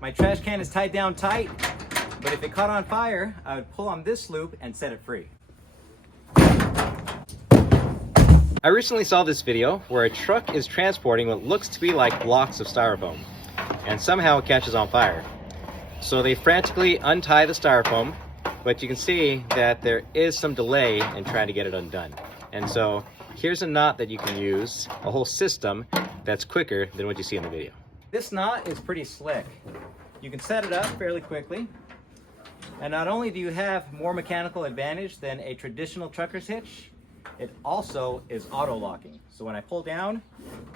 My trash can is tied down tight, but if it caught on fire, I would pull on this loop and set it free. I recently saw this video where a truck is transporting what looks to be like blocks of styrofoam, and somehow it catches on fire. So they frantically untie the styrofoam, but you can see that there is some delay in trying to get it undone. And so here's a knot that you can use, a whole system that's quicker than what you see in the video. This knot is pretty slick. You can set it up fairly quickly. And not only do you have more mechanical advantage than a traditional trucker's hitch, it also is auto locking. So when I pull down,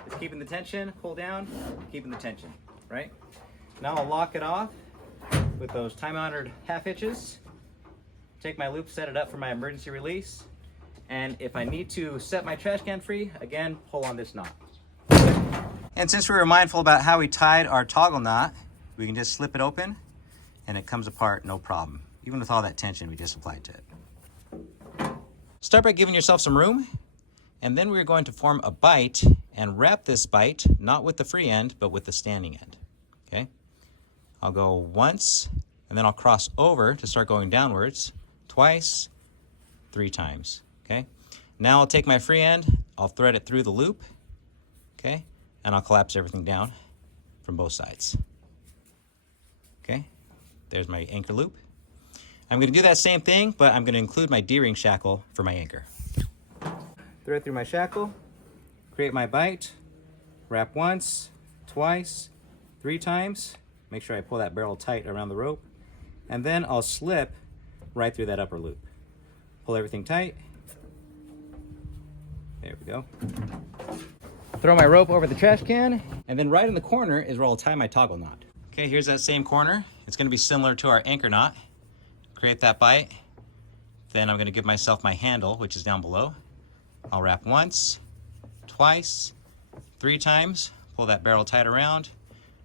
it's keeping the tension, pull down, keeping the tension, right? Now I'll lock it off with those time-honored half hitches, take my loop, set it up for my emergency release, and if I need to set my trash can free, again, pull on this knot. And since we were mindful about how we tied our toggle knot, we can just slip it open and it comes apart no problem, even with all that tension we just applied to it. Start by giving yourself some room, and then we're going to form a bite and wrap this bite, not with the free end, but with the standing end, okay? I'll go once, and then I'll cross over to start going downwards, twice, 3 times, okay? Now I'll take my free end, I'll thread it through the loop, okay? And I'll collapse everything down from both sides, okay? There's my anchor loop. I'm going to do that same thing, but I'm going to include my D-ring shackle for my anchor. Thread through my shackle, create my bite, wrap once, twice, 3 times. Make sure I pull that barrel tight around the rope, and then I'll slip right through that upper loop. Pull everything tight. There we go. Throw my rope over the trash can, and then right in the corner is where I'll tie my toggle knot. Okay, here's that same corner. It's going to be similar to our anchor knot. Create that bite, then I'm going to give myself my handle, which is down below. I'll wrap once, twice, 3 times, pull that barrel tight around,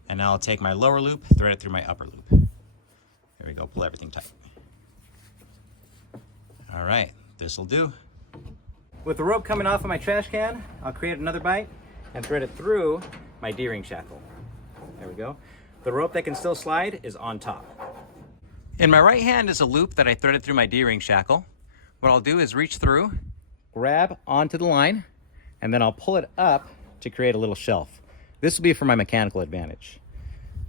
and now I'll take my lower loop, thread it through my upper loop. There we go, pull everything tight. All right, this will do. With the rope coming off of my trash can, I'll create another bite and thread it through my D-ring shackle. There we go. The rope that can still slide is on top. In my right hand is a loop that I threaded through my D-ring shackle. What I'll do is reach through, grab onto the line, and then I'll pull it up to create a little shelf. This will be for my mechanical advantage.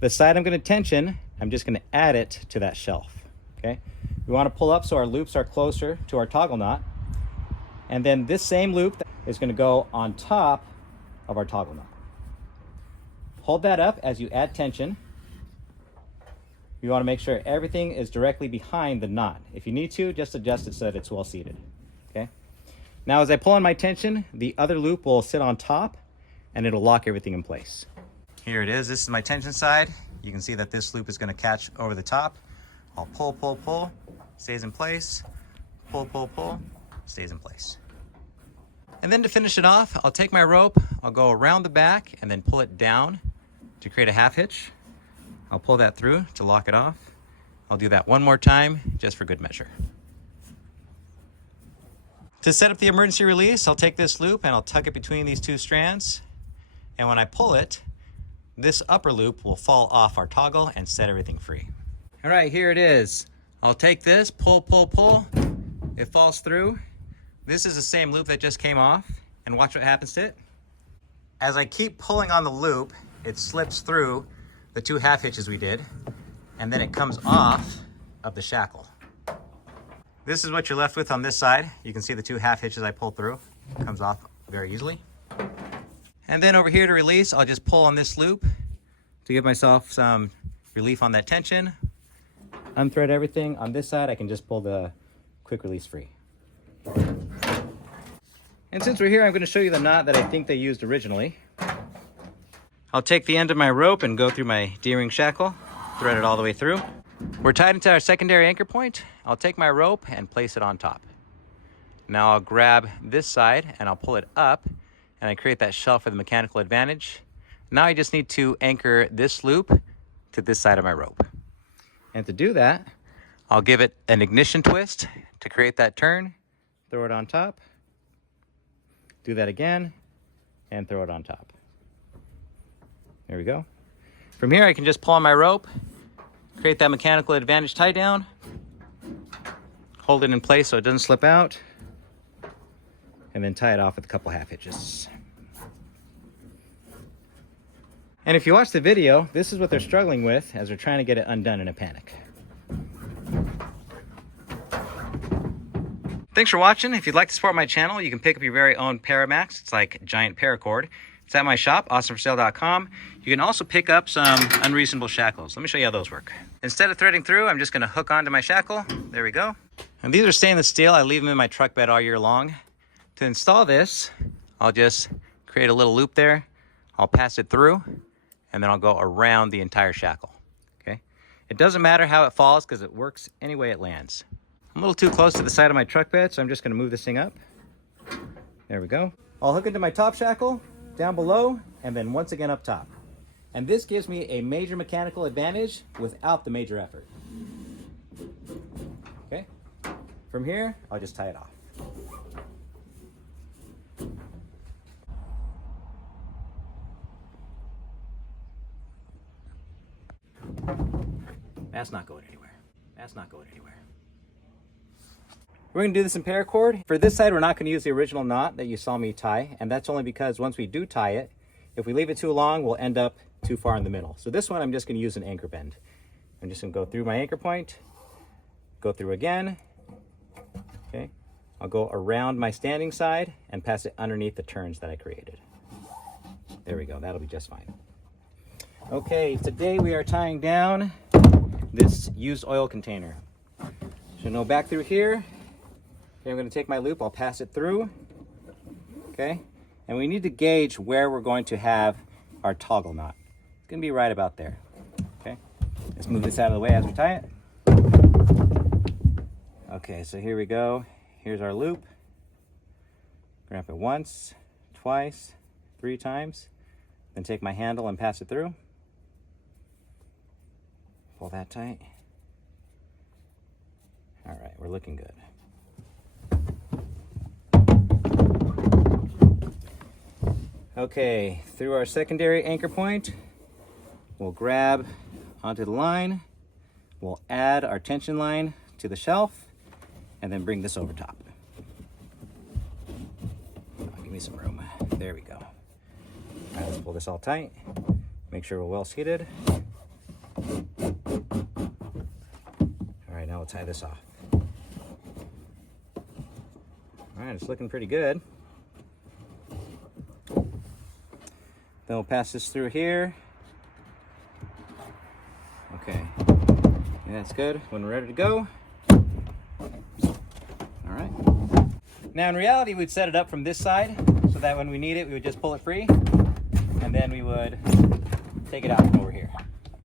The side I'm going to tension, I'm just going to add it to that shelf, okay? We want to pull up so our loops are closer to our toggle knot. And then this same loop is going to go on top of our toggle knot. Hold that up as you add tension. You want to make sure everything is directly behind the knot. If you need to, just adjust it so that it's well seated, okay? Now as I pull on my tension, the other loop will sit on top and it'll lock everything in place. Here it is, this is my tension side. You can see that this loop is going to catch over the top. I'll pull, pull, pull, stays in place. Pull, pull, pull, stays in place. And then to finish it off, I'll take my rope, I'll go around the back and then pull it down to create a half hitch. I'll pull that through to lock it off. I'll do that one more time just for good measure. To set up the emergency release, I'll take this loop and I'll tuck it between these 2 strands. And when I pull it, this upper loop will fall off our toggle and set everything free. All right, here it is. I'll take this, pull, pull, pull. It falls through. This is the same loop that just came off, and watch what happens to it. As I keep pulling on the loop, it slips through the 2 half hitches we did, and then it comes off of the shackle. This is what you're left with on this side. You can see the 2 half hitches I pulled through. It comes off very easily. And then over here to release, I'll just pull on this loop to give myself some relief on that tension. Unthread everything. On this side, I can just pull the quick release free. And since we're here, I'm going to show you the knot that I think they used originally. I'll take the end of my rope and go through my D-ring shackle, thread it all the way through. We're tied into our secondary anchor point. I'll take my rope and place it on top. Now I'll grab this side and I'll pull it up and I create that shelf for the mechanical advantage. Now I just need to anchor this loop to this side of my rope. And to do that, I'll give it an ignition twist to create that turn, throw it on top, do that again, and throw it on top. There we go. From here, I can just pull on my rope, create that mechanical advantage tie down, hold it in place so it doesn't slip out, and then tie it off with a couple half hitches. And if you watch the video, this is what they're struggling with as they're trying to get it undone in a panic. Thanks for watching. If you'd like to support my channel, you can pick up your very own Paramax. It's like giant paracord. It's at my shop, awesomeforsale.com. You can also pick up some unreasonable shackles. Let me show you how those work. Instead of threading through, I'm just going to hook onto my shackle. There we go. And these are stainless steel. I leave them in my truck bed all year long. To install this, I'll just create a little loop there. I'll pass it through, and then I'll go around the entire shackle. Okay? It doesn't matter how it falls because it works any way it lands. I'm a little too close to the side of my truck bed, so I'm just going to move this thing up. There we go. I'll hook into my top shackle, down below, and then once again up top. And this gives me a major mechanical advantage without the major effort. Okay? From here, I'll just tie it off. That's not going anywhere. That's not going anywhere. We're going to do this in paracord. For this side, we're not going to use the original knot that you saw me tie, and that's only because once we do tie it, if we leave it too long, we'll end up too far in the middle. So this one, I'm just going to use an anchor bend. I'm just going to go through my anchor point, go through again. Okay, I'll go around my standing side and pass it underneath the turns that I created. There we go. That'll be just fine. Okay, today we are tying down this used oil container. So no back through here. Okay, I'm going to take my loop, I'll pass it through. Okay, and we need to gauge where we're going to have our toggle knot. It's going to be right about there. Okay, let's move this out of the way as we tie it. Okay, so here we go. Here's our loop. Grab it once, twice, 3 times. Then take my handle and pass it through. Pull that tight. All right, we're looking good. Okay, through our secondary anchor point, we'll grab onto the line, we'll add our tension line to the shelf, and then bring this over top. Give me some room. There we go. All right, let's pull this all tight. Make sure we're well seated. All right, now we'll tie this off. All right, it's looking pretty good. Then we'll pass this through here. Okay, and that's good. When we're ready to go. All right. Now in reality, we'd set it up from this side so that when we need it, we would just pull it free, and then we would take it out from over here.